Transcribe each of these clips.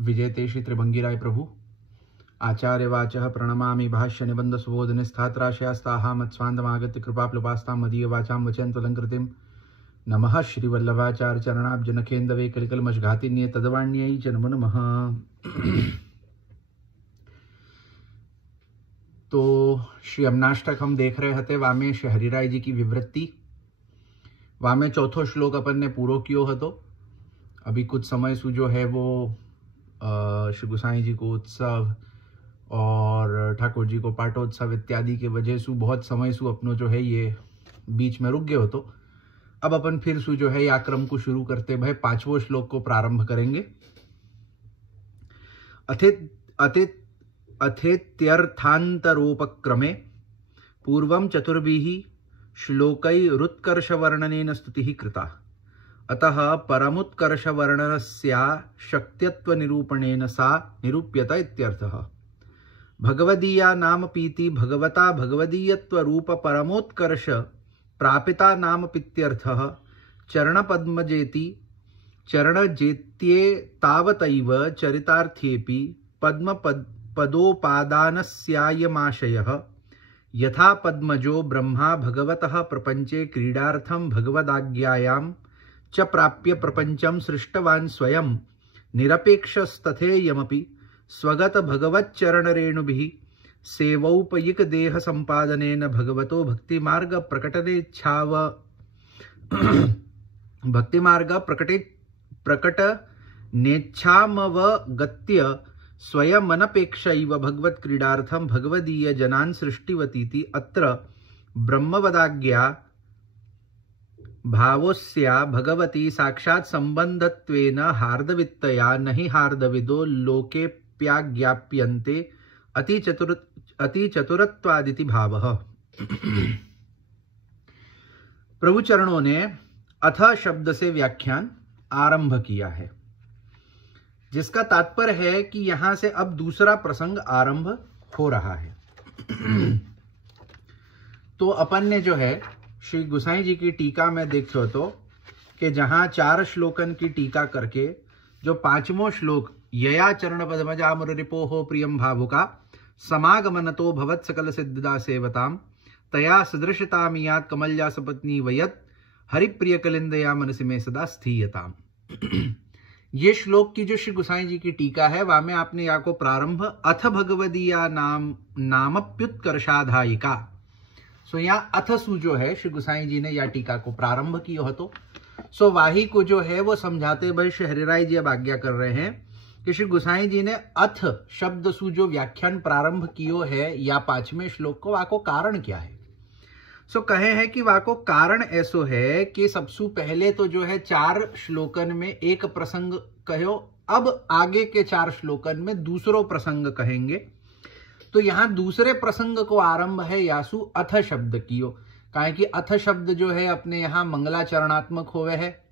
विजयते श्री त्रिभंगिराय प्रभु आचार्यवाचः प्रणमामि भाष्य निबंध सुबोधने स्थात्राशयास्ताः मत्स्वान्दमागत्य कृपाप्लुपास्तां मदीय वाचां वचनत्वलंकृतिं नमः श्रीवल्लभाचार्य चरणाब्ज नखेन्दवे कलिकलमशघातिन्ये तदवाण्यै च नमो नमः। तो श्री यमुनाष्टक हम देख रहे थे। वामे श्री हरिराय जी की विवृत्ति, वामे चौथो श्लोक अपन ने पूरो कियो हतो। अभी कुछ समय सु जो है वो श्री गोसाई जी को उत्सव और ठाकुर जी को पाटोत्सव इत्यादि के वजह से बहुत समय सु अपनो जो है ये बीच में रुक गए हो। तो अब अपन फिर सु जो है या क्रम को शुरू करते भाई पांचवो श्लोक को प्रारंभ करेंगे। अथेत्यर्थान्तरोपक्रमे पूर्वं चतुर्भिः श्लोकैरुत्कर्षवर्णनेन स्तुतिः कृता, अतः परमुत्कर्षवर्णनस्या शक्त्यत्वनिरूपणेन सा निरूप्यत इत्यर्थः। भगवदीया नाम पीति भगवता भगवदीयत्वरूप परमोत्कर्ष प्रापिता नाम पित्यर्थः। चरणपद्मजेति चरणजेत्ये तावतैव चरितार्थेऽपि पद्मपदोपादानस्यायमाशयः। यथा पद्मजो ब्रह्मा भगवतः प्रपंचे क्रीडार्थं भगवदाज्ञायां च प्राप्य प्रपंचं सृष्टवान् स्वयं निरपेक्षस्तथेयमपि स्वगत भगवच्चरणरेणुभिः सेवौपयिक देह संपादनेन भगवतो भक्तिमार्ग प्रकटनेच्छामवगत्य स्वयमनपेक्षैव भगवत्क्रीडार्थं भगवदीय जनान् सृष्टिवतीति अत्र ब्रह्मवदाज्ञा भावोस्या भगवती साक्षात् संबंधत्वेन हार्दवित्तया नहि हार्दविदो लोकेप्याज्ञाप्यन्ते अति चतुरत्वादिति भावः। प्रभु चरणों ने अथ शब्द से व्याख्यान आरंभ किया है, जिसका तात्पर्य है कि यहां से अब दूसरा प्रसंग आरंभ हो रहा है। तो अपन ने जो है श्री गोसाई जी की टीका में देखो तो कि जहां 4 श्लोकन की टीका करके जो 5वां श्लोक यया चरण पद्मजा मुररिपोहो प्रियम भावुका समागमनतो भवत् सकल सिद्धदा सेवताम तया सदृशतामियात कमल्या सपत्नी वयत हरिप्रिय कलिंदया मनसि में सदा स्थीयताम। ये श्लोक की जो श्री गोसाई जी की टीका है वहां में आपने या को प्रारंभ अथ भगवदीया नामप्युत्कर्षाधायिका। सो यहाँ अथ सु जो है श्री गोसाई जी ने या टीका को प्रारंभ किया हो। तो सो वाही को जो है वो समझाते भाई श्री हरिराय जी अब आज्ञा कर रहे हैं कि श्री गोसाई जी ने अथ शब्द सु जो व्याख्यान प्रारंभ कियो है या 5वें श्लोक को वाको कारण क्या है। सो कहे हैं कि वाको कारण ऐसो है कि सबसे पहले तो जो है 4 श्लोकन में एक प्रसंग कहो, अब आगे के 4 श्लोकन में दूसरो प्रसंग कहेंगे। तो यहां दूसरे प्रसंग को आरंभ है यासु अथ शब्द कियो, काहे कि अथ शब्द जो है अपने यहां मंगलाचरणात्मक होवे है।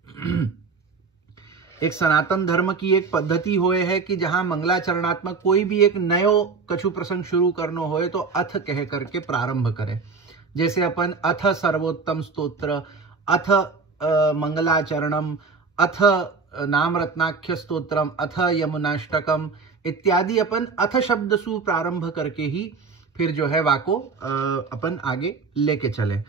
एक सनातन धर्म की एक पद्धति होए है कि जहां मंगलाचरणात्मक कोई भी एक नयो कछु प्रसंग शुरू करनो होए तो अथ कह करके प्रारंभ करे। जैसे अपन अथ सर्वोत्तम स्तोत्र, अथ मंगलाचरणम, अथ नाम रत्नाख्य स्तोत्रम, अथ यमुनाष्टकम इत्यादि अपन अथ शब्द सु प्रारंभ करके ही फिर जो है वाको अपन आगे लेके चले।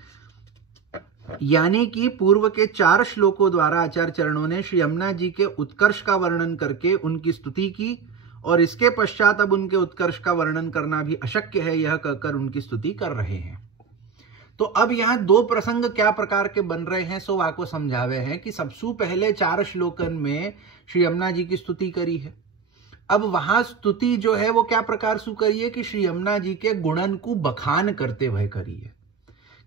यानी कि पूर्व के 4 श्लोकों द्वारा आचार्य चरणों ने श्री यमुना जी के उत्कर्ष का वर्णन करके उनकी स्तुति की और इसके पश्चात अब उनके उत्कर्ष का वर्णन करना भी अशक्य है यह कहकर उनकी स्तुति कर रहे हैं। तो अब यहाँ 2 प्रसंग क्या प्रकार के बन रहे हैं सो वाको समझावे हैं कि सबसे पहले 4 श्लोकन में श्री यमुना जी की स्तुति करी है। अब वहां स्तुति जो है वो क्या प्रकार सु करी है कि श्री यमुना जी के गुणन को बखान करते हुए करी है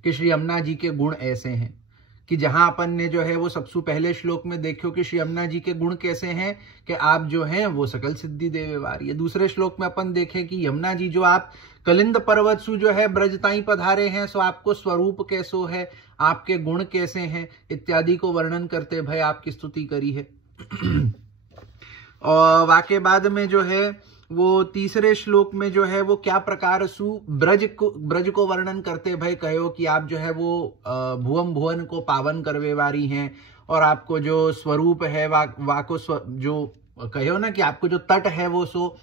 कि श्री यमुना जी के गुण ऐसे हैं कि जहां अपन ने जो है वो सबसे पहले श्लोक में देखो कि श्री यमुना जी के गुण कैसे हैं कि आप जो हैं वो सकल सिद्धि देवे वारी है। दूसरे श्लोक में अपन देखें कि यमुना जी जो आप कलिंद पर्वत सु जो है ब्रजताई पधारे हैं सो आपको स्वरूप कैसो है, आपके गुण कैसे हैं इत्यादि को वर्णन करते भाई आपकी स्तुति करी है। और वाके बाद में जो है वो तीसरे श्लोक में जो है वो क्या प्रकार सु ब्रज को वर्णन करते भाई कहो कि आप जो है वो भुवन भुवन को पावन करवे वारी हैं और आपको जो स्वरूप है वाको जो कहो ना कि आपको जो तट है वो सो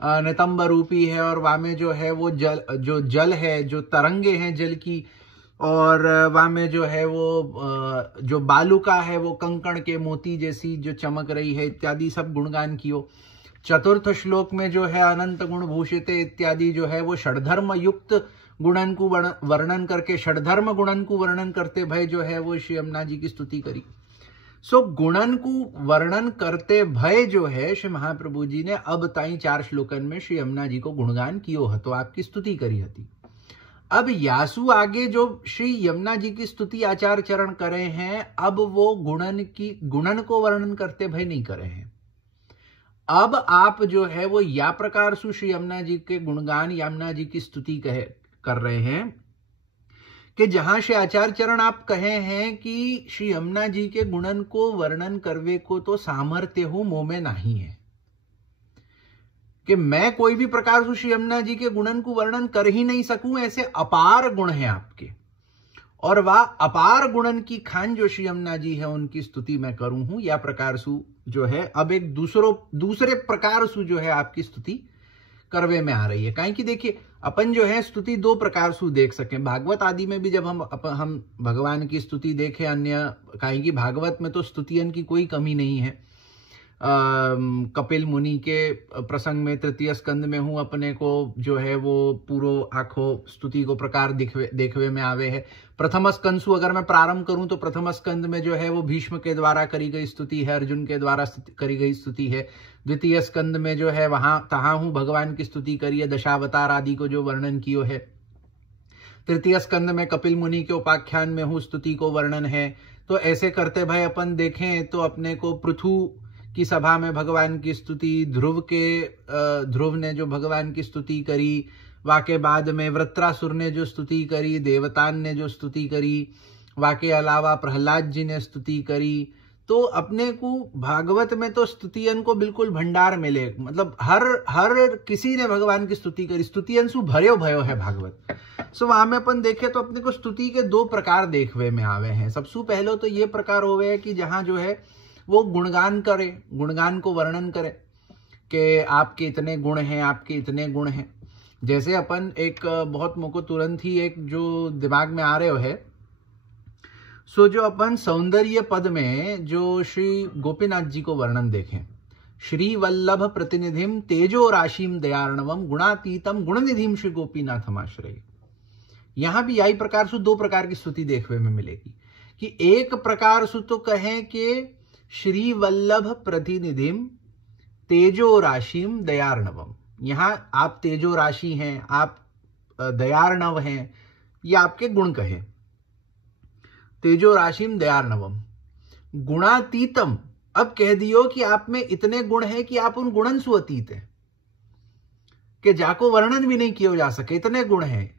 नितंब रूपी है, और वहां में जो है वो जल है, जो तरंगे हैं जल की, और वहां में जो है वो जो बालुका है वो कंकण के मोती जैसी जो चमक रही है, इत्यादि सब गुणगान कियो। चतुर्थ श्लोक में जो है अनंत गुण भूषित इत्यादि जो है वो षडधर्म युक्त गुणन को वर्णन करके, षडधर्म गुणन को वर्णन करते भय जो है वो श्री यमुना जी की स्तुति करी। सो गुणन को वर्णन करते भय जो है श्री महाप्रभु जी ने अब ताई 4 श्लोकन में श्री यमुना जी को गुणगान कियो हतो, आपकी स्तुति करी हती। अब यासु आगे जो श्री यमुना जी की स्तुति आचार्य चरण करे हैं, अब वो गुणन को वर्णन करते भय नहीं करे हैं। अब आप जो है वो या प्रकार से श्री यमुना जी के गुणगान, यमुना जी की स्तुति कर रहे हैं कि जहां श्री आचार्य चरण आप कहे हैं कि श्री यमुना जी के गुणन को वर्णन करवे को तो सामर्थ्य हो मोह में नहीं है, कि मैं कोई भी प्रकार से श्री यमुना जी के गुणन को वर्णन कर ही नहीं सकूं, ऐसे अपार गुण हैं आपके, और वह अपार गुणन की खान जो श्री यमुना जी है उनकी स्तुति मैं करूं हूं, या प्रकार सु जो है अब एक दूसरे प्रकार सु जो है आपकी स्तुति करवे में आ रही है। काहे कि देखिए अपन जो है स्तुति 2 प्रकार से देख सकें। भागवत आदि में भी जब हम भगवान की स्तुति देखें, अन्य काहे कि भागवत में तो स्तुतियन की कोई कमी नहीं है। कपिल मुनि के प्रसंग में 3 स्कंद में हूं अपने को जो है वो पूरो आखो स्तुति को प्रकार देखवे में आवे है। प्रथम स्कंद से अगर मैं प्रारंभ करूं तो प्रथम स्कंद में जो है वो भीष्म के द्वारा करी गई स्तुति है, अर्जुन के द्वारा करी गई स्तुति है। द्वितीय स्कंद में जो है वहां तहां हूं भगवान की स्तुति करी है, दशावतार आदि को जो वर्णन कियो है। तृतीय स्कंद में कपिल मुनि के उपाख्यान में हूं स्तुति को वर्णन है। तो ऐसे करते भाई अपन देखें तो अपने को पृथु की सभा में भगवान की स्तुति, ध्रुव ने जो भगवान की स्तुति करी, वाके बाद में वृत्रासुर ने जो स्तुति करी, देवतान ने जो स्तुति करी, वाके अलावा प्रहलाद जी ने स्तुति करी। तो अपने को भागवत में तो स्तुतियन को बिल्कुल भंडार मिले, मतलब हर किसी ने भगवान की स्तुति करी, स्तुतियन सु भर्यो भयो है भागवत। सो वहां में अपन देखे तो अपने को स्तुति के 2 प्रकार देखवे में आवे हैं। सबसे पहले तो ये प्रकार होवे है कि जहां जो है वो गुणगान करे, गुणगान को वर्णन करे कि आपके इतने गुण हैं, आपके इतने गुण हैं। जैसे अपन एक बहुत मुझको तुरंत ही एक जो दिमाग में आ रहे है, सो जो अपन सौंदर्य पद में जो श्री गोपीनाथ जी को वर्णन देखें, श्री वल्लभ प्रतिनिधिम तेजो राशिम दयार्णवम गुणातीतम गुणनिधिम श्री गोपीनाथम आश्रय। यहां भी यही प्रकार से 2 प्रकार की स्तुति देखने में मिलेगी कि एक प्रकार से तो कहें कि श्री वल्लभ प्रतिनिधिम तेजो राशिम दयार्णवम, यहां आप तेजो राशि हैं, आप दयार्णव हैं, ये आपके गुण कहें। तेजो राशिम दयार्णवम गुणातीतम, अब कह दियो कि आप में इतने गुण हैं कि आप उन गुणन सु अतीत है, कि जाको वर्णन भी नहीं किया जा सके, इतने गुण हैं।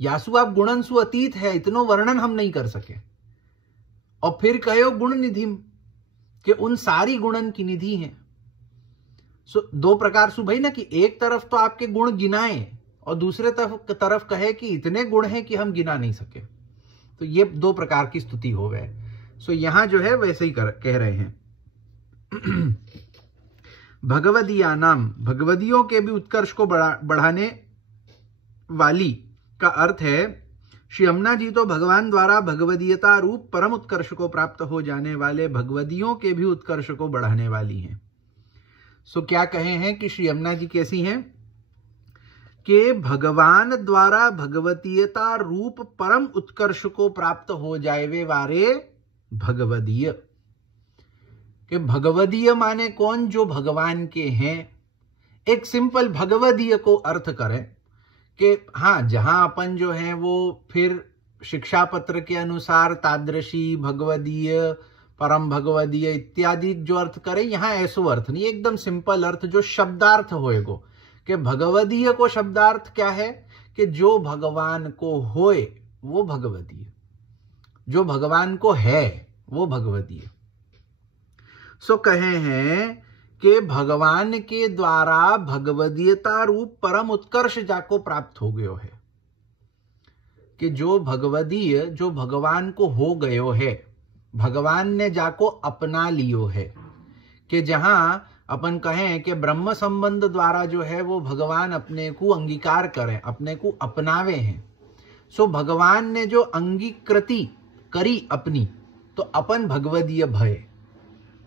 यासु आप गुणन सु अतीत है, इतनो वर्णन हम नहीं कर सके। और फिर कहो गुण निधिम, कि उन सारी गुणन की निधि हैं। सो 2 प्रकार से भाई ना कि एक तरफ तो आपके गुण गिनाए और दूसरे तरफ कहे कि इतने गुण हैं कि हम गिना नहीं सके। तो ये 2 प्रकार की स्तुति हो गए। सो यहां जो है वैसे ही कह रहे हैं। भगवदीया नाम, भगवदियों के भी उत्कर्ष को बढ़ाने वाली का अर्थ है श्री यमुना जी तो भगवान द्वारा भगवदीयता रूप परम उत्कर्ष को प्राप्त हो जाने वाले भगवदियों के भी उत्कर्ष को बढ़ाने वाली हैं। सो क्या कहे हैं कि श्री यमुना जी कैसी हैं कि भगवान द्वारा भगवतीयता रूप परम उत्कर्ष को प्राप्त हो जाए वारे भगवदीय। कि भगवदीय माने कौन? जो भगवान के हैं। एक सिंपल भगवदीय को अर्थ करें कि हाँ, जहां अपन जो है वो फिर शिक्षा पत्र के अनुसार तादृशी, भगवदीय, परम भगवदीय इत्यादि जो अर्थ करें, यहां ऐसो अर्थ नहीं, एकदम सिंपल अर्थ जो शब्दार्थ होएगो। कि भगवदीय को शब्दार्थ क्या है कि जो भगवान को होए वो भगवदीय, जो भगवान को है वो भगवदीय। सो कहे हैं कि भगवान के द्वारा भगवदीयता रूप परम उत्कर्ष जाको प्राप्त हो गयो है। कि जो भगवदीय, जो भगवान को हो गयो है, भगवान ने जाको अपना लियो है। कि जहां अपन कहें कि ब्रह्म संबंध द्वारा जो है वो भगवान अपने को अंगीकार करें, अपने को अपनावे हैं। सो भगवान ने जो अंगीकृति करी अपनी, तो अपन भगवदीय भय,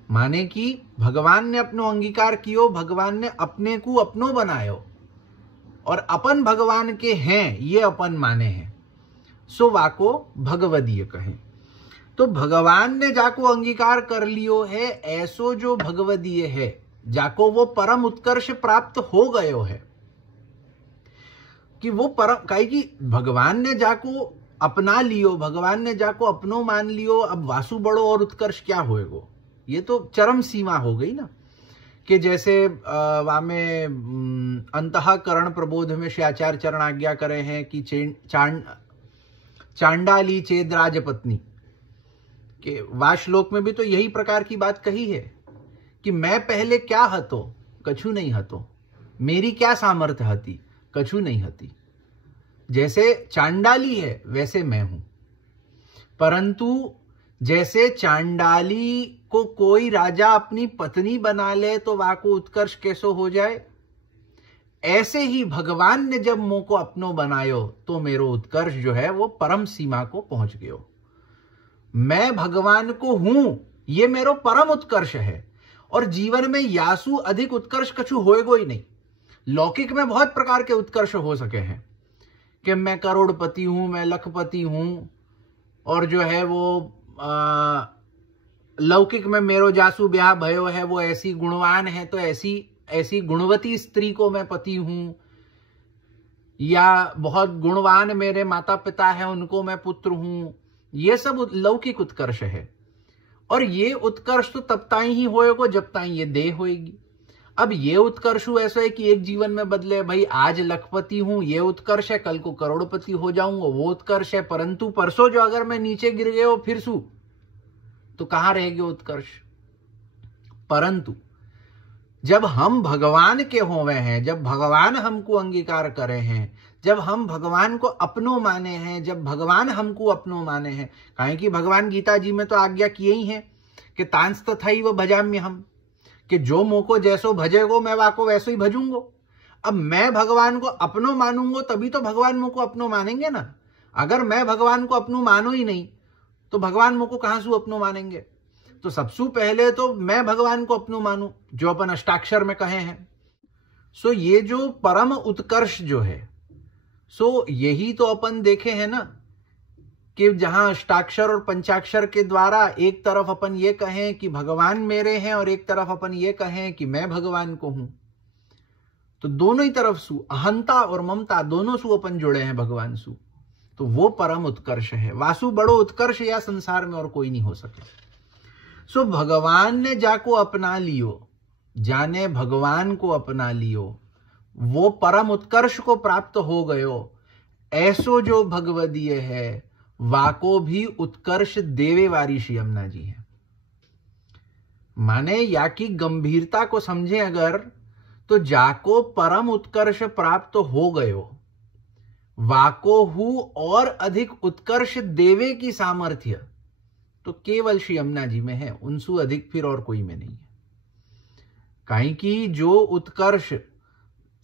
माने कि भगवान ने अपनो अंगीकार कियो, भगवान ने अपने को अपनो बनायो और अपन भगवान के हैं ये अपन माने हैं, सो वाको भगवदीय कहें। तो भगवान ने जाको अंगीकार कर लियो है, ऐसो जो भगवदीय है, जाको वो परम उत्कर्ष प्राप्त हो गयो है, कि वो परम काई की भगवान ने जाको अपना लियो, भगवान ने जाको अपनो मान लियो, अब वासु बड़ो और उत्कर्ष क्या होएगो, ये तो चरम सीमा हो गई ना। कि जैसे वामे अंतःकरण प्रबोध में श्री आचार्य चरण आज्ञा करे हैं कि चांडाली चेद राजपत्नी के वाश्लोक में भी तो यही प्रकार की बात कही है कि मैं पहले क्या हतो, कछु नहीं हतो, मेरी क्या सामर्थ्य हती, कछु नहीं हती। जैसे चांडाली है वैसे मैं हूं, परंतु जैसे चांडाली को कोई राजा अपनी पत्नी बना ले तो वाको उत्कर्ष कैसो हो जाए, ऐसे ही भगवान ने जब मोह को अपनो बनायो तो मेरो उत्कर्ष जो है वो परम सीमा को पहुंच गयो। मैं भगवान को हूं, ये मेरो परम उत्कर्ष है। और जीवन में यासु अधिक उत्कर्ष कछु होएगो ही नहीं। लौकिक में बहुत प्रकार के उत्कर्ष हो सके हैं कि मैं करोड़पति हूं, मैं लखपति हूं, और जो है वो लौकिक में मेरो जासु ब्याह भयो है, वो ऐसी गुणवान है तो ऐसी गुणवती स्त्री को मैं पति हूं, या बहुत गुणवान मेरे माता पिता हैं उनको मैं पुत्र हूं। ये सब लौकिक उत्कर्ष है, और ये उत्कर्ष तो तब ताई ही होएगा जब ताई ये देह होएगी। अब ये उत्कर्ष ऐसा है कि एक जीवन में बदले, भाई आज लखपति हूं ये उत्कर्ष है, कल को करोड़पति हो जाऊंगा वो उत्कर्ष है, परंतु परसों जो अगर मैं नीचे गिर गए हो फिर सू तो कहां रहेगा उत्कर्ष। परंतु जब हम भगवान के होवे हैं, जब भगवान हमको अंगीकार करे हैं, जब हम भगवान को अपनो माने हैं, जब भगवान हमको अपनो माने हैं, काहे कि भगवान गीता जी में तो आज्ञा किए ही है कि तांस तथाई वो भजाम्य हम, कि जो मोको जैसो भजेगो मैं वाको वैसो ही भजूंगो। अब मैं भगवान को अपनो मानूंगो तभी तो भगवान मोको अपनो मानेंगे ना। अगर मैं भगवान को अपनो मानो ही नहीं तो भगवान मोको कहां से अपनो मानेंगे। तो सबसे पहले तो मैं भगवान को अपनो मानूं, जो अपन अष्टाक्षर में कहे हैं। सो ये जो परम उत्कर्ष जो है, सो यही तो अपन देखे हैं ना कि जहां अष्टाक्षर और पंचाक्षर के द्वारा एक तरफ अपन ये कहें कि भगवान मेरे हैं और एक तरफ अपन ये कहें कि मैं भगवान को हूं, तो दोनों ही तरफ सु अहंता और ममता दोनों सु अपन जुड़े हैं भगवान सु, तो वो परम उत्कर्ष है। वासु बड़ो उत्कर्ष या संसार में और कोई नहीं हो सके। सो भगवान ने जाको अपना लियो, जाने भगवान को अपना लियो, वो परम उत्कर्ष को प्राप्त हो गयो। ऐसो जो भगवदीय है वाको भी उत्कर्ष देवे वारी श्री यमुना जी है। माने या की गंभीरता को समझे अगर, तो जाको परम उत्कर्ष प्राप्त हो गयो वाको हु और अधिक उत्कर्ष देवे की सामर्थ्य तो केवल श्री यमुना जी में है, उनसु अधिक फिर और कोई में नहीं है। काहे कि जो उत्कर्ष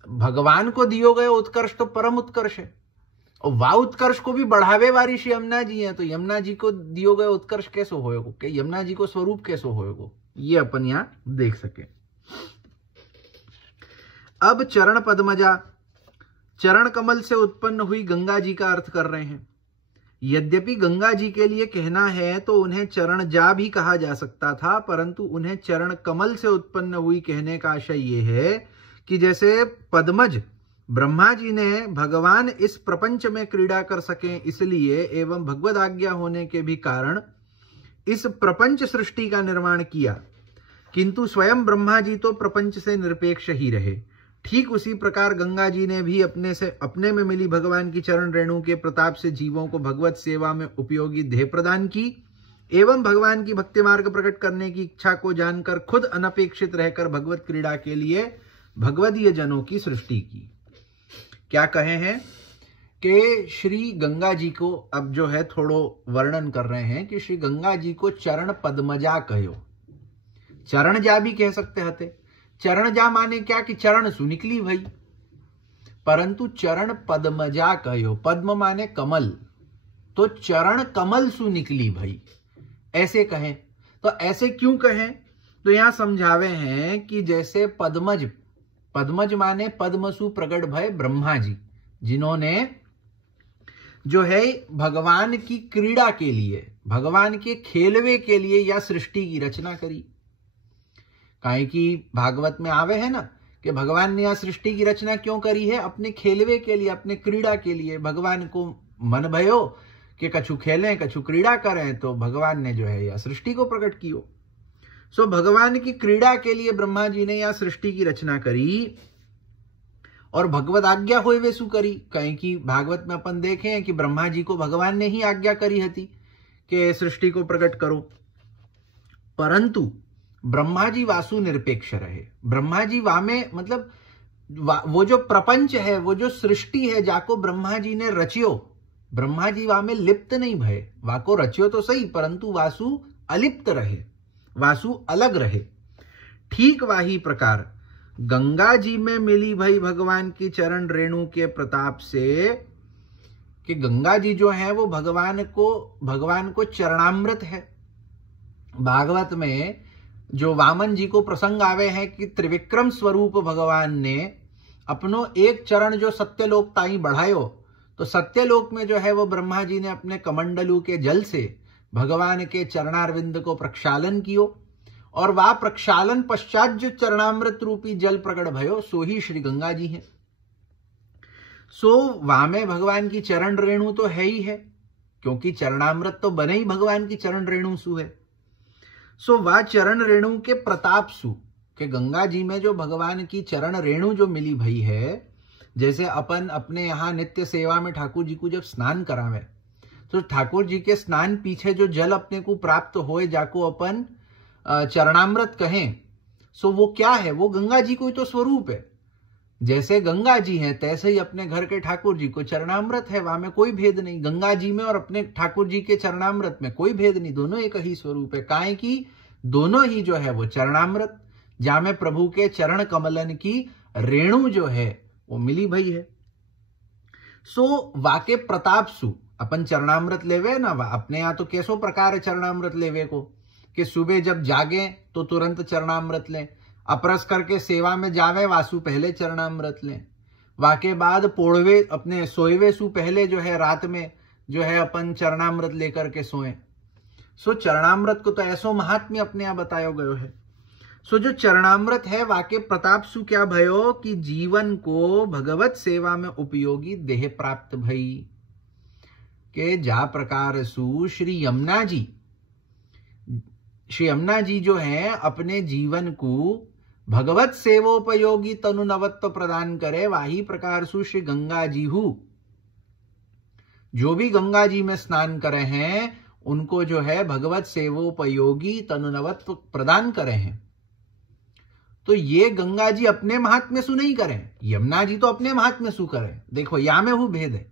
भगवान को दियो गए उत्कर्ष तो परम उत्कर्ष है, और वा उत्कर्ष को भी बढ़ावे वाली श्री यमुना जी है। तो यमुना जी को दियो गए उत्कर्ष कैसे होएगो, कि यमुना जी को स्वरूप कैसे होएगो, ये अपन यहां देख सके। अब चरण पद्मजा, चरण कमल से उत्पन्न हुई गंगा जी का अर्थ कर रहे हैं। यद्यपि गंगा जी के लिए कहना है तो उन्हें चरण जा भी कहा जा सकता था, परंतु उन्हें चरण कमल से उत्पन्न हुई कहने का आशय यह है कि जैसे पद्मज ब्रह्मा जी ने भगवान इस प्रपंच में क्रीड़ा कर सकें इसलिए एवं भगवद आज्ञा होने के भी कारण इस प्रपंच सृष्टि का निर्माण किया, किंतु स्वयं ब्रह्मा जी तो प्रपंच से निरपेक्ष ही रहे। ठीक उसी प्रकार गंगा जी ने भी अपने में मिली भगवान की चरण रेणु के प्रताप से जीवों को भगवत सेवा में उपयोगी देह प्रदान की एवं भगवान की भक्ति मार्ग प्रकट करने की इच्छा को जानकर खुद अनपेक्षित रहकर भगवत क्रीड़ा के लिए भगवदीय जनों की सृष्टि की। क्या कहे हैं कि श्री गंगा जी को अब जो है थोड़ो वर्णन कर रहे हैं कि श्री गंगा जी को चरण पद्मजा कहो, चरण जा भी कह सकते हते, चरण जा माने क्या कि चरण सु निकली भई, परंतु चरण पद्मजा कहो, पद्म माने कमल, तो चरण कमल सु निकली भई ऐसे कहें। तो ऐसे क्यों कहें? तो यहां समझावे हैं कि जैसे पद्मज, पद्मज माने पद्मसु प्रगट भय ब्रह्मा जी, जिन्होंने जो है भगवान की क्रीड़ा के लिए, भगवान के खेलवे के लिए या सृष्टि की रचना करी। काहे कि भागवत में आवे है ना कि भगवान ने यह सृष्टि की रचना क्यों करी है? अपने खेलवे के लिए, अपने क्रीड़ा के लिए। भगवान को मन भयो कि कछु खेलें कछु क्रीड़ा करें, तो भगवान ने जो है यह सृष्टि को प्रकट कियो। सो भगवान की क्रीड़ा के लिए ब्रह्मा जी ने यह सृष्टि की रचना करी और भगवत आज्ञा होए वे सु करी। कहीं कि भागवत में अपन देखे हैं कि ब्रह्मा जी को भगवान ने ही आज्ञा करी हती कि सृष्टि को प्रकट करो, परंतु ब्रह्मा जी वासु निरपेक्ष रहे। ब्रह्मा जी वामे मतलब वो जो प्रपंच है, वो जो सृष्टि है जाको ब्रह्मा जी ने रचियो, ब्रह्मा जी वामे लिप्त नहीं भय, वाको रचियो तो सही परंतु वासु अलिप्त रहे, वासु अलग रहे। ठीक वाही प्रकार गंगा जी में मिली भई भगवान की चरण रेणु के प्रताप से, कि गंगा जी जो है वो भगवान को चरणामृत है। भागवत में जो वामन जी को प्रसंग आवे हैं कि त्रिविक्रम स्वरूप भगवान ने अपनो एक चरण जो सत्यलोक ताई बढ़ायो, तो सत्यलोक में जो है वो ब्रह्मा जी ने अपने कमंडलू के जल से भगवान के चरणारविंद को प्रक्षालन कियो, और वह प्रक्षालन पश्चात जो चरणामृत रूपी जल प्रकट भयो सो ही श्री गंगा जी हैं। सो वामे भगवान की चरण रेणु तो है ही है, क्योंकि चरणामृत तो बने ही भगवान की चरण रेणु सु है। सो वह चरण रेणु के प्रताप सु, के गंगा जी में जो भगवान की चरण रेणु जो मिली भई है, जैसे अपन अपने यहाँ नित्य सेवा में ठाकुर जी को जब स्नान करावे, तो ठाकुर जी के स्नान पीछे जो जल अपने को प्राप्त होए जाको अपन चरणामृत कहें, सो वो क्या है? वो गंगा जी को तो स्वरूप है। जैसे गंगा जी हैं तैसे ही अपने घर के ठाकुर जी को चरणामृत है, वहां में कोई भेद नहीं। गंगा जी में और अपने ठाकुर जी के चरणामृत में कोई भेद नहीं, दोनों एक ही स्वरूप है। काहे कि दोनों ही जो है वो चरणामृत, जहां में प्रभु के चरण कमलन की रेणु जो है वो मिली भई है। सो वाके प्रताप सु अपन चरणामृत लेवे ना, अपने यहाँ तो कैसो प्रकार है चरणामृत लेवे को, कि सुबह जब जागे तो तुरंत चरणामृत लें, अपरस करके सेवा में जावे वासु पहले चरणामृत लें, वाके बाद पोड़वे अपने सोएवे सु पहले जो है रात में जो है अपन चरणामृत लेकर के सोएं। सो चरणामृत को तो ऐसो महात्म्य अपने यहाँ बताया गयो है। सो जो चरणामृत है वाके प्रताप सु क्या भयो कि जीवन को भगवत सेवा में उपयोगी देह प्राप्त भई, के जा प्रकार सु श्री यमुना जी जो है अपने जीवन को भगवत सेवोपयोगी तनु नवत्व प्रदान करे, वाही प्रकार सु श्री गंगा जी हु, जो भी गंगा जी में स्नान करे हैं उनको जो है भगवत सेवोपयोगी तनु नवत्व प्रदान करे हैं। तो ये गंगा जी अपने महात्म्य सु नहीं करें, यमुना जी तो अपने महात्म्य सु करें। देखो या में हूं भेद है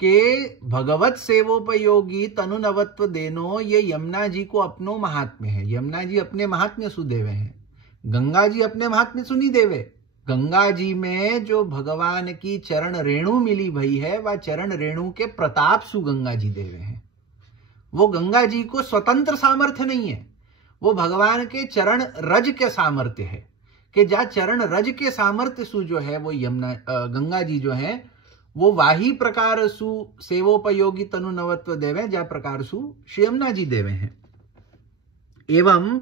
कि भगवत सेवोपयोगी तनु नवत्व देनो ये यमुना जी को अपनो महात्म्य है, यमुना जी अपने महात्म्य सु देवे हैं, गंगा जी अपने महात्म्य सु नहीं देवे। गंगा जी में जो भगवान की चरण रेणु मिली भई है वह चरण रेणु के प्रताप सु गंगा जी देवे हैं। वो गंगा जी को स्वतंत्र सामर्थ्य नहीं है, वो भगवान के चरण रज के सामर्थ्य है, कि जा चरण रज के सामर्थ्य सु जो है वो गंगा जी जो है वो वाही प्रकार सु सेवोपयोगी तनु नवत्व देवे, जा प्रकार सु श्री यमुना जी देवे हैं। एवं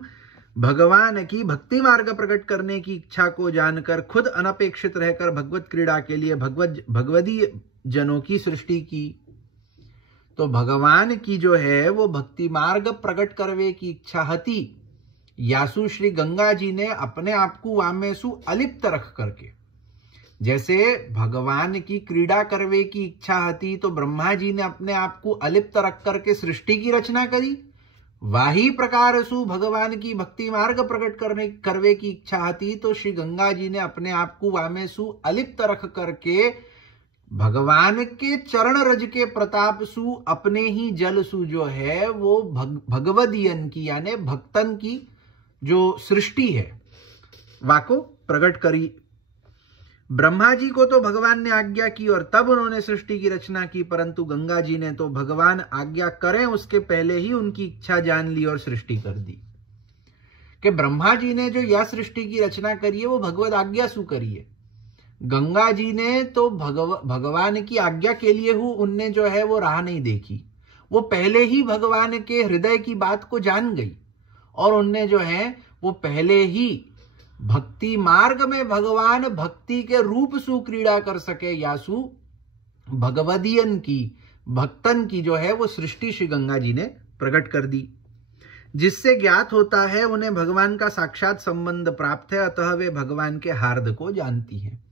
भगवान की भक्ति मार्ग प्रकट करने की इच्छा को जानकर खुद अनपेक्षित रहकर भगवत क्रीड़ा के लिए भगवदीय जनों की सृष्टि की। तो भगवान की जो है वो भक्ति मार्ग प्रकट करवे की इच्छा हती, यासु श्री गंगा जी ने अपने आप को वामेसु अलिप्त रख करके, जैसे भगवान की क्रीड़ा करवे की इच्छा हती तो ब्रह्मा जी ने अपने आप को अलिप्त रख करके सृष्टि की रचना करी, वाही प्रकार सु भगवान की भक्ति मार्ग प्रकट करवे की इच्छा हती तो श्री गंगा जी ने अपने आप को वामेसु अलिप्त रख करके भगवान के चरण रज के प्रताप सु अपने ही जल सु जो है वो भगवदियन की यानी भक्तन की जो सृष्टि है वाको प्रकट करी। ब्रह्मा जी को तो भगवान ने आज्ञा की और तब उन्होंने सृष्टि की रचना की, परंतु गंगा जी ने तो भगवान आज्ञा करें उसके पहले ही उनकी इच्छा जान ली और सृष्टि कर दी। कि ब्रह्मा जी ने जो यह सृष्टि की रचना करी है वो भगवत आज्ञा सु करी है। गंगा जी ने तो भगवान की आज्ञा के लिए उनने जो है वो राह नहीं देखी, वो पहले ही भगवान के हृदय की बात को जान गई और उनने जो है वो पहले ही भक्ति मार्ग में भगवान भक्ति के रूप सु क्रीड़ा कर सके, यासु भगवदियन की भक्तन की जो है वो सृष्टि श्री गंगा जी ने प्रकट कर दी, जिससे ज्ञात होता है उन्हें भगवान का साक्षात संबंध प्राप्त है, अतः वे भगवान के हार्द को जानती हैं।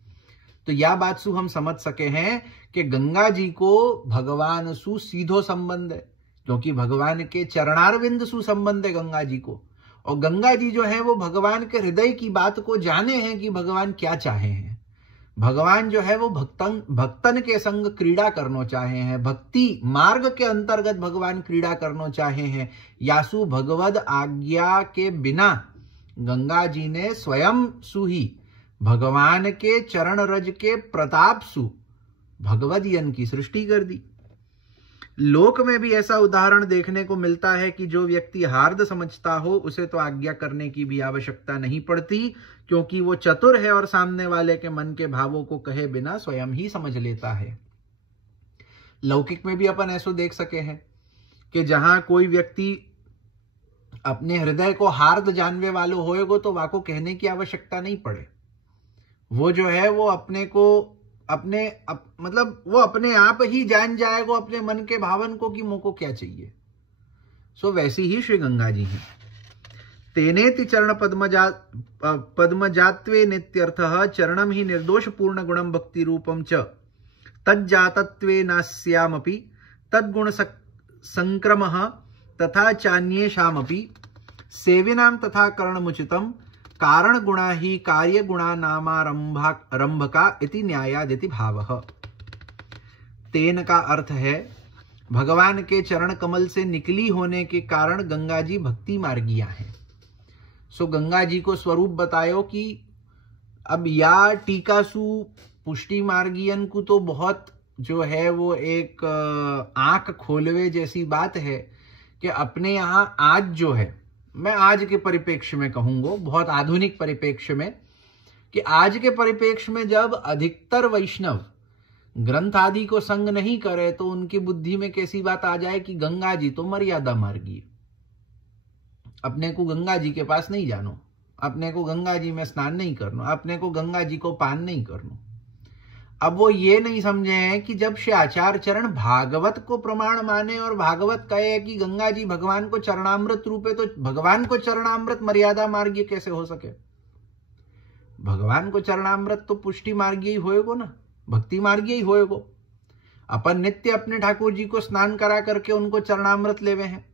तो यह बात सु हम समझ सके हैं कि गंगा जी को भगवान सु सीधो संबंध है, क्योंकि भगवान के चरणारविंद सु संबंध है गंगा जी को, और गंगा जी जो है वो भगवान के हृदय की बात को जाने हैं कि भगवान क्या चाहे हैं। भगवान जो है वो भक्तन के संग क्रीड़ा करना चाहे हैं, भक्ति मार्ग के अंतर्गत भगवान क्रीड़ा करना चाहे हैं। यासु भगवद आज्ञा के बिना गंगा जी ने स्वयं सुही भगवान के चरण रज के प्रताप सु भगवदियन की सृष्टि कर दी। लोक में भी ऐसा उदाहरण देखने को मिलता है कि जो व्यक्ति हार्द समझता हो उसे तो आज्ञा करने की भी आवश्यकता नहीं पड़ती, क्योंकि वो चतुर है और सामने वाले के मन के भावों को कहे बिना स्वयं ही समझ लेता है। लौकिक में भी अपन ऐसो देख सके हैं कि जहां कोई व्यक्ति अपने हृदय को हार्द जानवे वालों होएगो तो वाको कहने की आवश्यकता नहीं पड़े, वो जो है वो मतलब वो अपने आप ही जान जाएगा अपने मन के भावन को कि मोको क्या चाहिए। सो वैसी ही श्री गंगा जी हैं। तेनेति चरण पद्मजात्वे नित्यर्थः चरणम ही निर्दोष पूर्ण गुणम भक्ति रूपम च तज्जातत्वे नास्यामपि तद्गुण संक्रमः तथा चान्येषामपि सेविनाम तथा करणमुचितम कारण गुणा ही कार्य गुणा नामारंभका इति न्यायादिति भावः। तेन का अर्थ है भगवान के चरण कमल से निकली होने के कारण गंगा जी भक्ति मार्गिया हैं। सो गंगा जी को स्वरूप बतायो कि अब या टीकासु पुष्टि मार्गियन को तो बहुत जो है वो एक आंख खोलवे जैसी बात है कि अपने यहाँ आज जो है, मैं आज के परिप्रेक्ष्य में कहूंगा, बहुत आधुनिक परिप्रेक्ष्य में, कि आज के परिप्रेक्ष्य में जब अधिकतर वैष्णव ग्रंथ आदि को संग नहीं करे तो उनकी बुद्धि में कैसी बात आ जाए कि गंगा जी तो मर्यादा मार्गी, अपने को गंगा जी के पास नहीं जानो, अपने को गंगा जी में स्नान नहीं करना, अपने को गंगा जी को पान नहीं करना। अब वो ये नहीं समझे हैं कि जब श्री आचार्य चरण भागवत को प्रमाण माने और भागवत कहे कि गंगा जी भगवान को चरणामृत रूप है, तो भगवान को चरणामृत मर्यादा मार्गीय कैसे हो सके? भगवान को चरणामृत तो पुष्टि मार्गीय ही होएगो ना, भक्ति मार्गीय ही होएगो। अपन नित्य अपने ठाकुर जी को स्नान करा करके उनको चरणामृत लेवे हैं,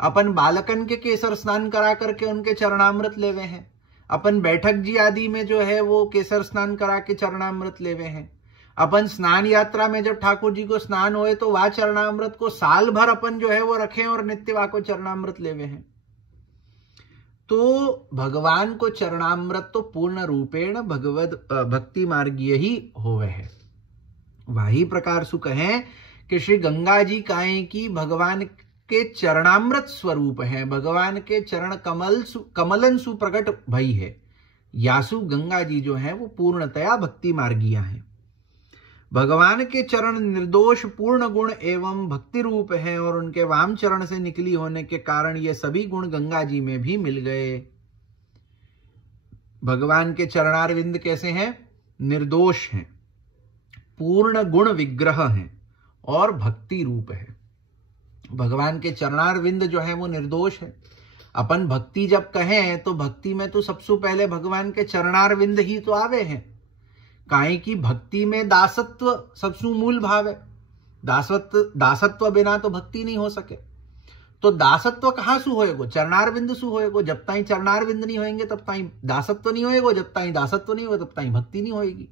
अपन बालकन के केसर स्नान करा करके उनके चरणामृत लेवे हैं, अपन बैठक जी आदि में जो है वो केसर स्नान करा के चरणामृत लेवे हैं, अपन स्नान यात्रा में जब ठाकुर जी को स्नान होए तो वह चरणामृत को साल भर अपन जो है वो रखें और नित्य वह को चरणामृत लेवे हैं। तो भगवान को चरणामृत तो पूर्ण रूपेण भगवद भक्ति मार्गीय ही होवे है। वही प्रकार सु कहें कि श्री गंगा जी काहे की भगवान के चरणामृत स्वरूप है, भगवान के चरण कमलन सु प्रकट भई है। यासु गंगा जी जो है वो पूर्णतया भक्ति मार्गिया है। भगवान के चरण निर्दोष पूर्ण गुण एवं भक्ति रूप है और उनके वाम चरण से निकली होने के कारण ये सभी गुण गंगा जी में भी मिल गए। भगवान के चरणारविंद कैसे हैं? निर्दोष हैं, पूर्ण गुण विग्रह हैं और भक्ति रूप है। भगवान के चरणारविंद जो है वो निर्दोष है। अपन भक्ति जब कहें तो भक्ति में तो सबसे पहले भगवान के चरणारविंद ही तो आवे हैं। काहे की भक्ति में दासत्व सबसे मूल भाव है। दासत्व बिना तो भक्ति नहीं हो सके। तो दासत्व कहां सु होएगो? चरणारविंद सु होएगो। जब ताई चरणारविंद नहीं होएंगे तब ताई दासत्व नहीं होएगो, जब ताई दासत्व नहीं होगा तब ताई भक्ति नहीं होएगी।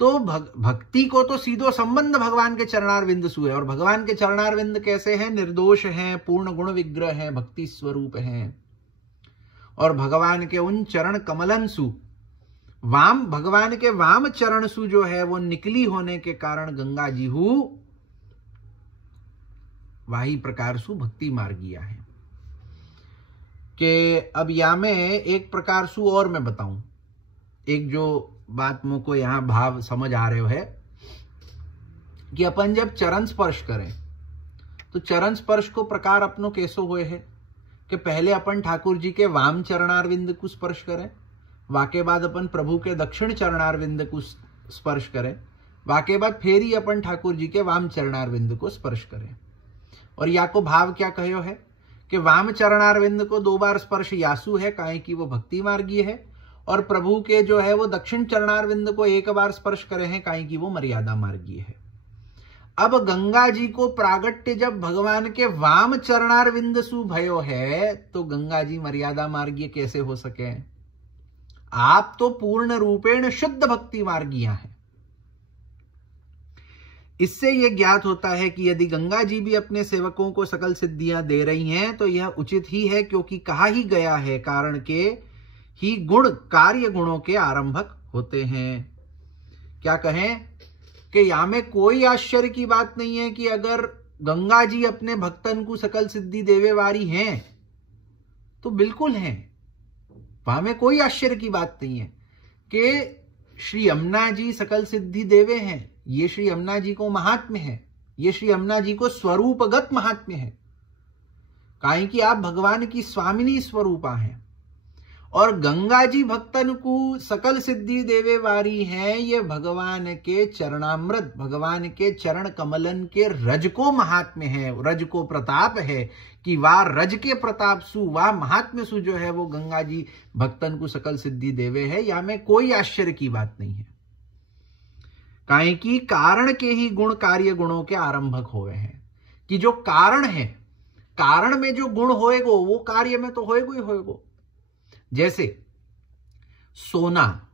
तो भक्ति को तो सीधो संबंध भगवान के चरणारविंद सु है। और भगवान के चरणारविंद कैसे हैं? निर्दोष हैं, पूर्ण गुण विग्रह हैं, भक्ति स्वरूप हैं। और भगवान के उन चरण कमलंसु वाम, भगवान के वाम चरण सु जो है वो निकली होने के कारण गंगा जी हु वाही प्रकार सु भक्ति मार्गिया है। कि अब या में एक प्रकार सु और मैं बताऊं, एक जो बात मुझको यहां भाव समझ आ रहे हो है कि अपन जब चरण स्पर्श करें तो चरण स्पर्श को प्रकार अपनों कैसो हुए है कि पहले अपन ठाकुर जी के वाम चरणारविंद को स्पर्श करें, वाके बाद अपन प्रभु के दक्षिण चरणारविंद को स्पर्श करें, वाके बाद फिर ही अपन ठाकुर जी के वाम चरणारविंद को स्पर्श करें। और या को भाव क्या कहो है कि वाम चरणारविंद को 2 बार स्पर्श यासु है, काहे कि वो भक्ति मार्गीय है, और प्रभु के जो है वो दक्षिण चरणारविंद को 1 बार स्पर्श करे हैं, काहे कि वो मर्यादा मार्गीय है। अब गंगा जी को प्रागट्य जब भगवान के वाम चरणारविंद सु भयो है तो गंगा जी मर्यादा मार्गीय कैसे हो सके? आप तो पूर्ण रूपेण शुद्ध भक्ति मार्गीय हैं। इससे यह ज्ञात होता है कि यदि गंगा जी भी अपने सेवकों को सकल सिद्धियां दे रही हैं तो यह उचित ही है, क्योंकि कहा ही गया है कारण के ही गुण कार्य गुणों के आरंभक होते हैं। क्या कहें कि यहां में कोई आश्चर्य की बात नहीं है कि अगर गंगा जी अपने भक्तन को सकल सिद्धि देवे वारी हैं तो बिल्कुल हैं, वहां में कोई आश्चर्य की बात नहीं है कि श्री यमुना जी सकल सिद्धि देवे हैं। ये श्री यमुना जी को महात्म्य है, ये श्री यमुना जी को स्वरूपगत महात्म्य है, काहे कि आप भगवान की स्वामिनी स्वरूपा हैं। और गंगा जी भक्तन को सकल सिद्धि देवे वारी हैं, ये भगवान के चरणामृत, भगवान के चरण कमलन के रज को महात्म्य है, रज को प्रताप है कि वाह रज के प्रताप सु, वाह महात्म्य सु जो है वो गंगा जी भक्तन को सकल सिद्धि देवे है। या में कोई आश्चर्य की बात नहीं है, काहे कि कारण के ही गुण कार्य गुणों के आरंभक हुए हैं। कि जो कारण है, कारण में जो गुण होएगो वो कार्य में तो होएगो ही होएगो। जैसे सोना,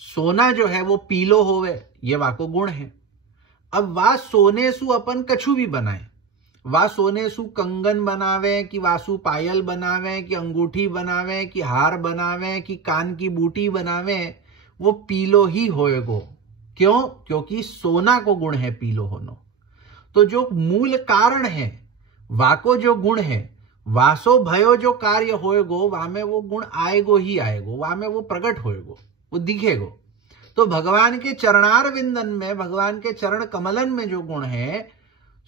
सोना जो है वो पीलो होवे, ये वाको गुण है। अब वा सोने सु अपन कछु भी बनाए, वा सोने सु कंगन बनावे कि वासु पायल बनावे कि अंगूठी बनावे कि हार बनावे कि कान की बूटी बनावे, वो पीलो ही होएगो। क्यों? क्योंकि सोना को गुण है पीलो होनो। तो जो मूल कारण है वाको जो गुण है, वासो भयो जो कार्य होएगो, वहां में वो गुण आएगो ही आएगो, वहां में वो प्रकट होएगो, वो दिखेगो। तो भगवान के चरणार विंदन में, भगवान के चरण कमलन में जो गुण है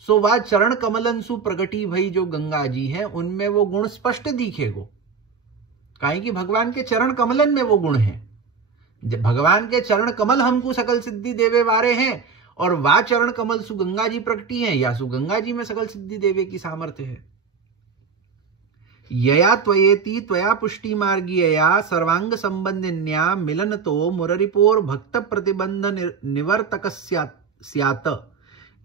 सो वह चरण कमलन सु प्रगटी भई जो गंगा जी है उनमें वो गुण स्पष्ट दिखेगो, काहे कि भगवान के चरण कमलन में वो गुण है। भगवान के चरण कमल हमको सकल सिद्धि देवे वारे हैं, और वा चरण कमल सु गंगा जी प्रगटी है, या सु गंगा जी में सकल सिद्धि देवे की सामर्थ्य है। यया त्वयेति त्वया पुष्टि मार्गीयया सर्वांग संबंधिन्या मिलन तो मुररिपोर भक्त प्रतिबंध निवर्तक स्यात्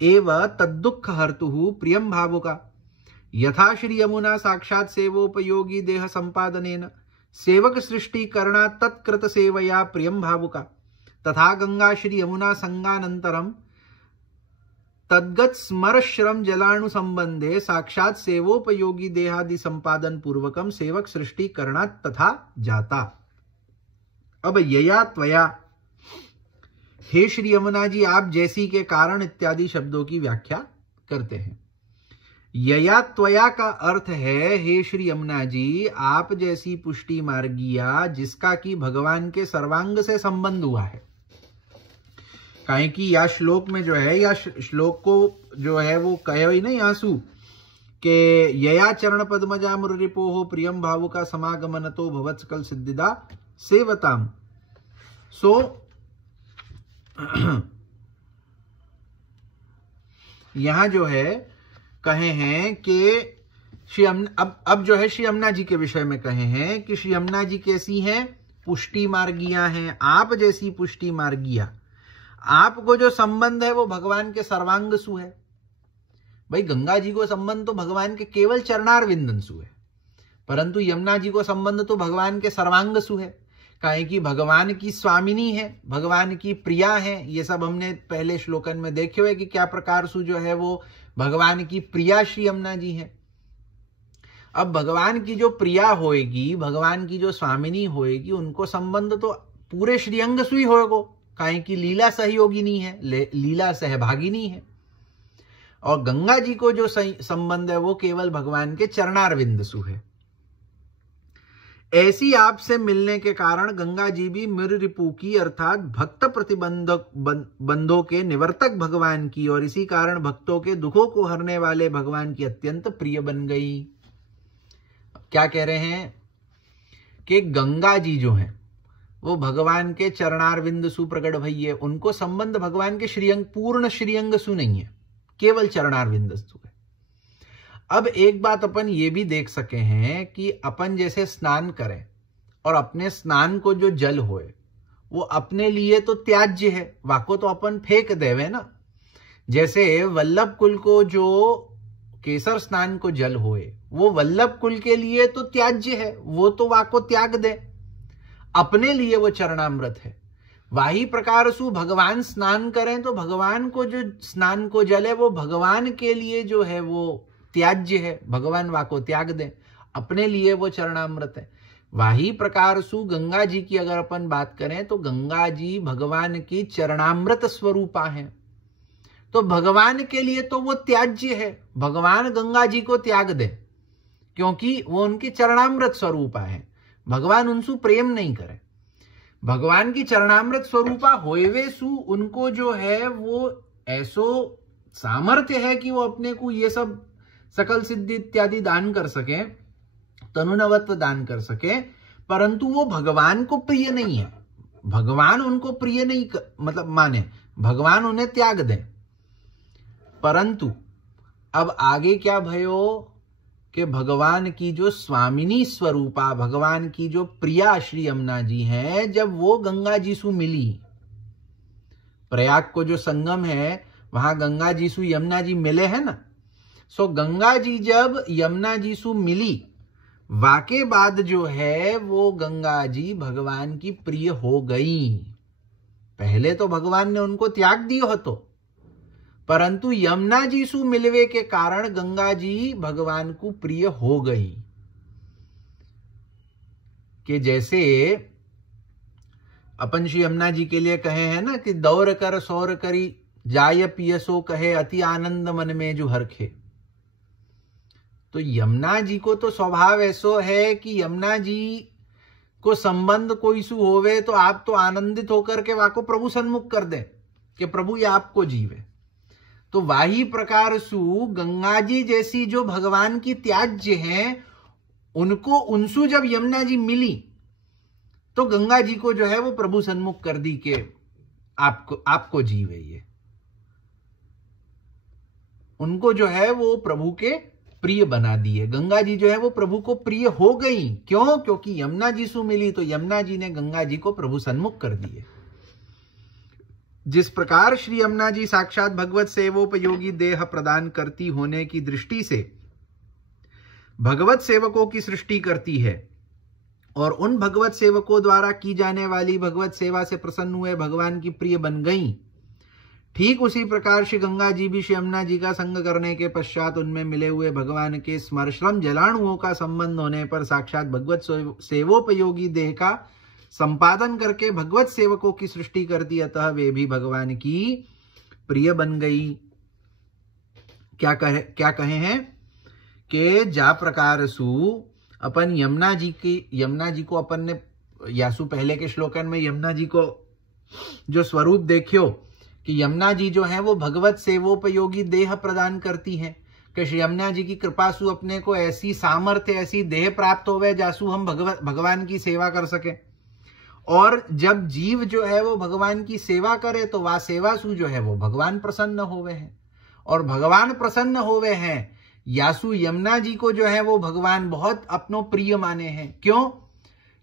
एव तद्दुःख हर्तुः प्रियं भावुका यथा श्री यमुना साक्षात् सेवोपयोगी देह संपादनेन सेवक सृष्टि करना तत्कृत सेवया प्रियं भावुका तथा गंगा श्री यमुना संगानंतरम तद्गत स्मर श्रम जलाणु संबंधे साक्षात सेवोपयोगी देहादि संपादन पूर्वकम सेवक सृष्टि करना तथा जाता। अब यया त्वया, हे श्री यमुना जी आप जैसी के कारण इत्यादि शब्दों की व्याख्या करते हैं। यया त्वया का अर्थ है हे श्री यमुना जी आप जैसी पुष्टि मार्गिया जिसका कि भगवान के सर्वांग से संबंध हुआ है। काहे कि या श्लोक में जो है, या श्लोक को जो है वो कहे ही नहीं आंसू के यया चरण पद्मजा मुररिपोह प्रियम भावुका समागमन तो भवत सकल सिद्धिदा सेवताम। सो यहां जो है कहे हैं कि श्री अब जो है श्री यमुना जी के विषय में कहे हैं कि श्री यमुना जी कैसी हैं? पुष्टि मार्गिया हैं, आप जैसी पुष्टि मार्गिया। आपको जो संबंध है वो भगवान के सर्वांग सु है। भाई गंगा जी को संबंध तो भगवान के केवल चरणार विंदन सु है, परंतु यमुना जी को संबंध तो भगवान के सर्वांग सु है, काहे कि भगवान की स्वामिनी है, भगवान की प्रिया है। ये सब हमने पहले श्लोकन में देखे हुए कि क्या प्रकार सु जो है वो भगवान की प्रिया श्री यमुना जी है। अब भगवान की जो प्रिया होएगी, भगवान की जो स्वामिनी होएगी, उनको संबंध तो पूरे श्रीअंग से ही होएगो, काहे की लीला सहयोगी नहीं है, लीला सहभागी नहीं है। और गंगा जी को जो संबंध है वो केवल भगवान के चरणारविंद सु है। ऐसी आपसे मिलने के कारण गंगा जी भी मिर रिपु की अर्थात भक्त प्रतिबंधक बंधों के निवर्तक भगवान की, और इसी कारण भक्तों के दुखों को हरने वाले भगवान की अत्यंत प्रिय बन गई। क्या कह रहे हैं कि गंगा जी जो हैं वो भगवान के चरणारविंद सु प्रकट भई है, उनको संबंध भगवान के श्रीअंग, पूर्ण श्रीअंग सु नहीं है, केवल चरणारविंद सु है। अब एक बात अपन ये भी देख सके हैं कि अपन जैसे स्नान करें और अपने स्नान को जो जल होए वो अपने लिए तो त्याज्य है, वाको तो अपन फेंक देवे ना। जैसे वल्लभ कुल को जो केसर स्नान को जल होए वो वल्लभ कुल के लिए तो त्याज्य है, वो तो वाको त्याग दे, अपने लिए वो चरणामृत है। वाही प्रकार सु भगवान स्नान करें तो भगवान को जो स्नान को जल है वो भगवान के लिए जो है वो त्याज्य है, भगवान वाको त्याग दें, अपने लिए वो चरणामृत है। वाही प्रकार सु गंगा जी की अगर अपन बात करें तो गंगा जी भगवान की चरणामृत स्वरूपा है, तो भगवान के लिए तो वो त्याज्य है, भगवान गंगा जी को त्याग दे क्योंकि वो उनकी चरणामृत स्वरूपा है, भगवान उनसु प्रेम नहीं करे। भगवान की चरणामृत स्वरूपा होएवे सु उनको जो है वो ऐसो सामर्थ्य है कि वो अपने को ये सब सकल सिद्धि इत्यादि दान कर सके, तनुनवत्व दान कर सके, परंतु वो भगवान को प्रिय नहीं है, भगवान उनको प्रिय नहीं मतलब माने, भगवान उन्हें त्याग दें। परंतु अब आगे क्या भयो कि भगवान की जो स्वामिनी स्वरूपा, भगवान की जो प्रिया श्री यमुना जी हैं, जब वो गंगा जी सु मिली, प्रयाग को जो संगम है वहां गंगा जी सु यमुना जी मिले हैं ना, सो गंगा जी जब यमुना जी सु मिली, वाके बाद जो है वो गंगा जी भगवान की प्रिय हो गई। पहले तो भगवान ने उनको त्याग दियो हतो, परंतु यमुना जी सु मिलवे के कारण गंगा जी भगवान को प्रिय हो गई। कि जैसे अपन श्री यमुना जी के लिए कहे हैं ना कि दौर कर सौर करी जाय पियसो कहे अति आनंद मन में जो हरखे, तो यमुना जी को तो स्वभाव ऐसो है कि यमुना जी को संबंध कोई सु होवे तो आप तो आनंदित होकर के वाको प्रभु सन्मुख कर दें कि प्रभु ये आपको जीवे। तो वाही प्रकार सु गंगा जी जैसी जो भगवान की त्याज्य हैं, उनको उनसु जब यमुना जी मिली तो गंगा जी को जो है वो प्रभु सन्मुख कर दी कि आपको जीवे, ये उनको जो है वो प्रभु के प्रिय बना दिए। गंगा जी जो है वो प्रभु को प्रिय हो गई, क्यों? क्योंकि यमुना जी सु मिली, तो यमुना जी ने गंगा जी को प्रभु सन्मुख कर दिए। जिस प्रकार श्री यमुना जी साक्षात भगवत सेवोपयोगी देह प्रदान करती होने की दृष्टि से भगवत सेवकों की सृष्टि करती है और उन भगवत सेवकों द्वारा की जाने वाली भगवत सेवा से प्रसन्न हुए भगवान की प्रिय बन गई, ठीक उसी प्रकार श्री गंगा जी भी श्री यमुना जी का संग करने के पश्चात उनमें मिले हुए भगवान के स्मरश्रम जलाणुओं का संबंध होने पर साक्षात भगवत सेवोपयोगी देह का संपादन करके भगवत सेवकों की सृष्टि करती, अतः वे भी भगवान की प्रिय बन गई। क्या कहे हैं कि जा प्रकार सु अपन यमुना जी को अपन ने यासु पहले के श्लोकन में यमुना जी को जो स्वरूप देखियो कि यमुना जी जो है वो भगवत सेवोपयोगी देह प्रदान करती हैं, कि श्री यमुना जी की कृपा सु अपने को ऐसी सामर्थ्य, ऐसी देह प्राप्त होवे जासु हम भगवान की सेवा कर सके। और जब जीव जो है वो भगवान की सेवा करे तो वह सेवा सु जो है वो भगवान प्रसन्न होवे हैं, और भगवान प्रसन्न होवे हैं यासु यमुना जी को जो है वो भगवान बहुत अपनो प्रिय माने हैं। क्यों?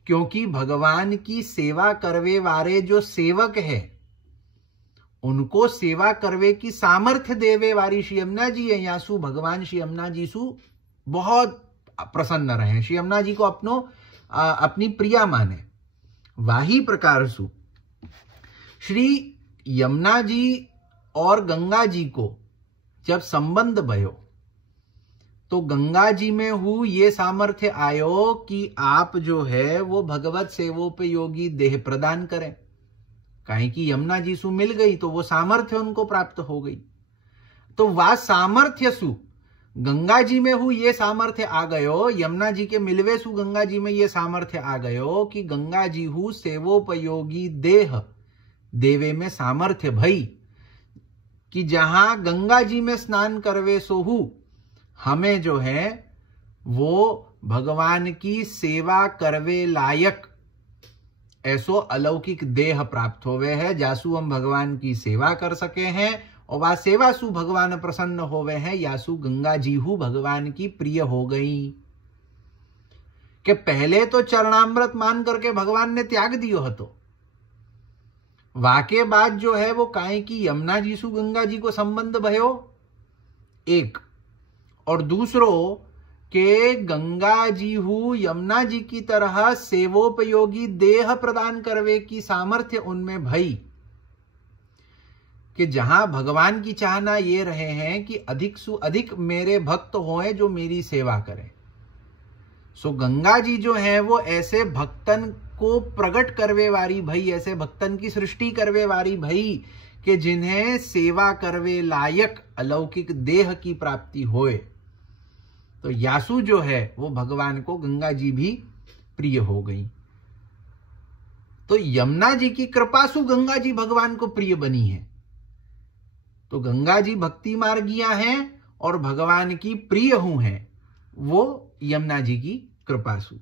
क्योंकि भगवान की सेवा करवे वाले जो सेवक है उनको सेवा करवे की सामर्थ्य देवे वाली श्री यमुना जी है, यासु भगवान श्री यमुना जी सु बहुत प्रसन्न रहे, श्री यमुना जी को अपनी प्रिया माने। वाही प्रकार सु श्री यमुना जी और गंगा जी को जब संबंध भयो तो गंगा जी में हूं ये सामर्थ्य आयो कि आप जो है वो भगवत सेवोपयोगी देह प्रदान करें। काहे कि यमुना जी सु मिल गई तो वो सामर्थ्य उनको प्राप्त हो गई। तो वा सामर्थ्य सु गंगा जी में हूं ये सामर्थ्य आ गयो, यमुना जी के मिलवे सु गंगा जी में ये सामर्थ्य आ गयो कि गंगा जी हूं सेवोपयोगी देह देवे में सामर्थ्य भई कि जहां गंगा जी में स्नान करवे सो हूं हमें जो है वो भगवान की सेवा करवे लायक ऐसो अलौकिक देह प्राप्त होवे है, जासु हम भगवान की सेवा कर सके हैं और वह सेवा सु भगवान प्रसन्न होवे हैं, यासु गंगा जी हूं भगवान की प्रिय हो गई। कि पहले तो चरणामृत मान करके भगवान ने त्याग दियो हतो, वाके बाद जो है वो काहे की यमुना जी सु गंगा जी को संबंध भयो एक, और दूसरो के गंगा जी हूं यमुना जी की तरह सेवोपयोगी देह प्रदान करवे की सामर्थ्य उनमें भई कि जहां भगवान की चाहना ये रहे हैं कि अधिक सु अधिक मेरे भक्त होए जो मेरी सेवा करें। सो गंगा जी जो है वो ऐसे भक्तन को प्रकट करवे वारी भई, ऐसे भक्तन की सृष्टि करवे वारी भई कि जिन्हें सेवा करवे लायक अलौकिक देह की प्राप्ति होए। तो यासु जो है वो भगवान को गंगा जी भी प्रिय हो गई। तो यमुना जी की कृपा सु गंगा जी भगवान को प्रिय बनी है। तो गंगा जी भक्ति मार्गिया हैं और भगवान की प्रिय हूं हैं, वो यमुना जी की कृपा सु।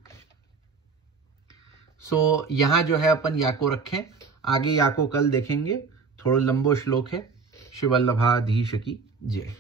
सो यहां जो है अपन याको रखें, आगे याको कल देखेंगे, थोड़ा लंबो श्लोक है। शिवल्लभाधीश की जय।